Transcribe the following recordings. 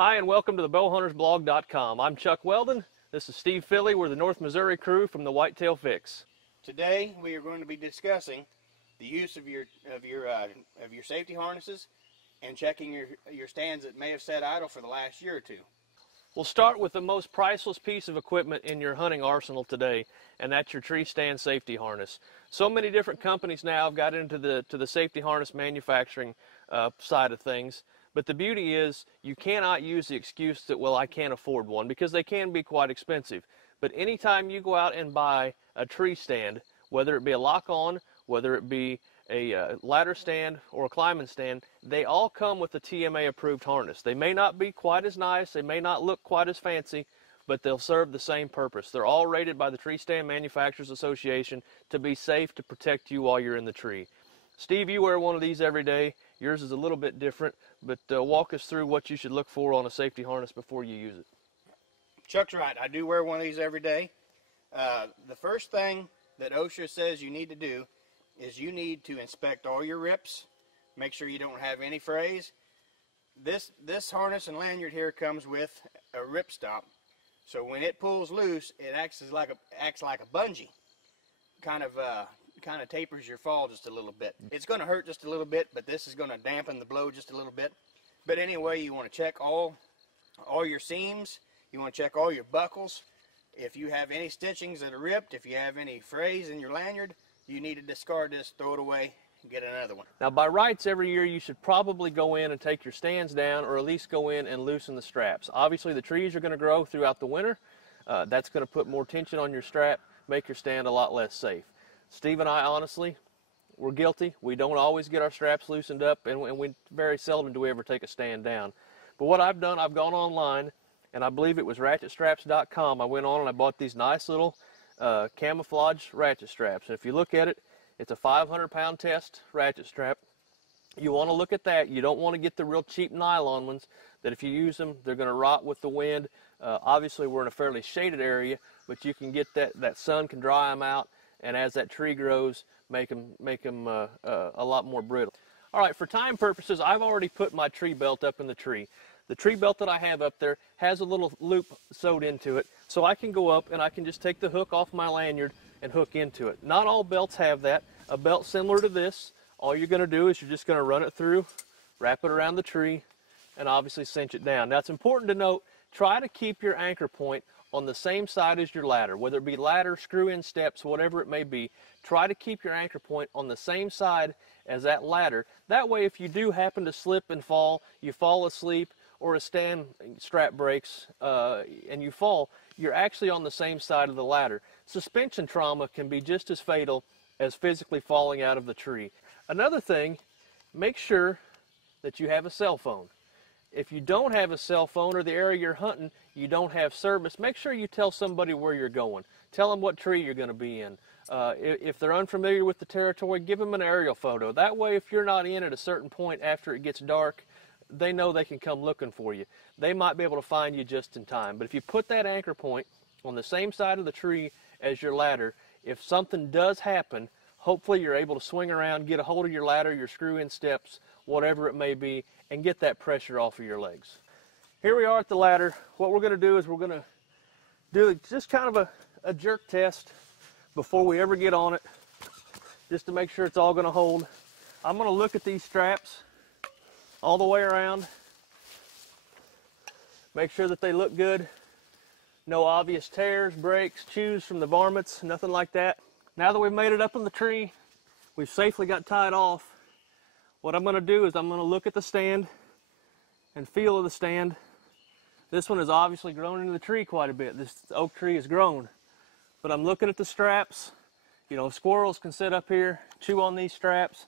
Hi, and welcome to the bowhuntersblog.com. I'm Chuck Weldon. This is Steve Philly. We're the North Missouri crew from the Whitetail Fix. Today we are going to be discussing the use of your safety harnesses and checking your stands that may have sat idle for the last year or two. We'll start with the most priceless piece of equipment in your hunting arsenal today, and that's your tree stand safety harness. So many different companies now have got into the safety harness manufacturing side of things. But the beauty is you cannot use the excuse that, well, I can't afford one, because they can be quite expensive. But anytime you go out and buy a tree stand, whether it be a lock-on, whether it be a ladder stand or a climbing stand, they all come with a TMA approved harness. They may not be quite as nice, they may not look quite as fancy, but they'll serve the same purpose. They're all rated by the Tree Stand Manufacturers Association to be safe, to protect you while you're in the tree. Steve, you wear one of these every day. Yours is a little bit different, but walk us through what you should look for on a safety harness before you use it. Chuck's right. I do wear one of these every day. The first thing that OSHA says you need to do is you need to inspect all your rips. Make sure you don't have any frays. This harness and lanyard here comes with a rip stop. So when it pulls loose, it acts like a bungee. Kind of tapers your fall just a little bit. It's going to hurt just a little bit, but this is going to dampen the blow just a little bit. But anyway, you want to check all your seams. You want to check all your buckles. If you have any stitchings that are ripped, if you have any frays in your lanyard, you need to discard this, throw it away, and get another one. Now, by rights, every year you should probably go in and take your stands down, or at least go in and loosen the straps. Obviously, the trees are going to grow throughout the winter. That's going to put more tension on your strap, make your stand a lot less safe. Steve and I, honestly, we're guilty. We don't always get our straps loosened up, and we very seldom do we ever take a stand down. But what I've done, I've gone online, and I believe it was ratchetstraps.com. I went on and I bought these nice little camouflage ratchet straps. And if you look at it, it's a 500-pound test ratchet strap. You want to look at that. You don't want to get the real cheap nylon ones that if you use them, they're going to rot with the wind. Obviously, we're in a fairly shaded area, but you can get that sun can dry them out, and as that tree grows, make them a lot more brittle. All right, for time purposes, I've already put my tree belt up in the tree. The tree belt that I have up there has a little loop sewed into it, so I can go up and I can just take the hook off my lanyard and hook into it. Not all belts have that. A belt similar to this, all you're going to do is you're just going to run it through, wrap it around the tree, and obviously cinch it down. Now, it's important to note, try to keep your anchor point on the same side as your ladder, whether it be ladder, screw-in steps, whatever it may be. Try to keep your anchor point on the same side as that ladder. That way, if you do happen to slip and fall, you fall asleep, or a stand strap breaks and you fall, you're actually on the same side of the ladder. Suspension trauma can be just as fatal as physically falling out of the tree. Another thing, make sure that you have a cell phone. If you don't have a cell phone, or the area you're hunting, you don't have service, make sure you tell somebody where you're going. Tell them what tree you're going to be in. If they're unfamiliar with the territory, give them an aerial photo. That way, if you're not in at a certain point after it gets dark, they know they can come looking for you. They might be able to find you just in time. But if you put that anchor point on the same side of the tree as your ladder, if something does happen, hopefully you're able to swing around, get a hold of your ladder, your screw-in steps, whatever it may be, and get that pressure off of your legs. Here we are at the ladder. What we're going to do is we're going to do just kind of a jerk test before we ever get on it, just to make sure it's all going to hold. I'm going to look at these straps all the way around, make sure that they look good. No obvious tears, breaks, chews from the varmints, nothing like that. Now that we've made it up in the tree, we've safely got tied off, what I'm going to do is I'm going to look at the stand and feel of the stand. This one has obviously grown into the tree quite a bit. This oak tree has grown. But I'm looking at the straps. You know, squirrels can sit up here, chew on these straps.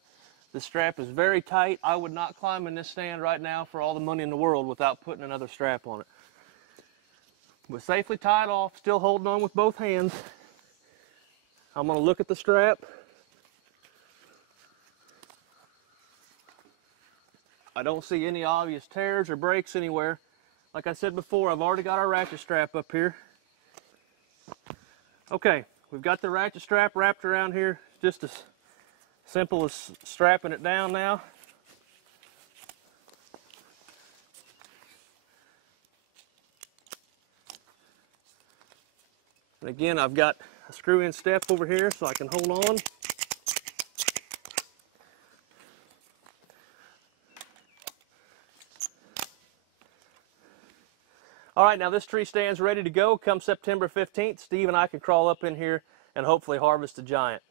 The strap is very tight. I would not climb in this stand right now for all the money in the world without putting another strap on it. We're safely tied off, still holding on with both hands. I'm going to look at the strap. I don't see any obvious tears or breaks anywhere. Like I said before, I've already got our ratchet strap up here. Okay, we've got the ratchet strap wrapped around here, just as simple as strapping it down now. And again, I've got a screw-in step over here so I can hold on. All right, now this tree stands ready to go. Come September 15th, Steve and I can crawl up in here and hopefully harvest a giant.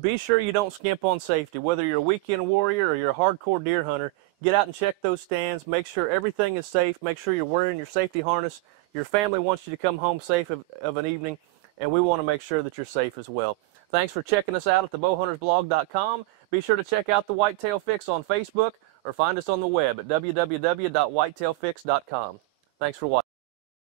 Be sure you don't skimp on safety. Whether you're a weekend warrior or you're a hardcore deer hunter, get out and check those stands. Make sure everything is safe. Make sure you're wearing your safety harness. Your family wants you to come home safe of an evening, and we want to make sure that you're safe as well. Thanks for checking us out at thebowhuntersblog.com. Be sure to check out the Whitetail Fix on Facebook or find us on the web at www.whitetailfix.com. Thanks for watching.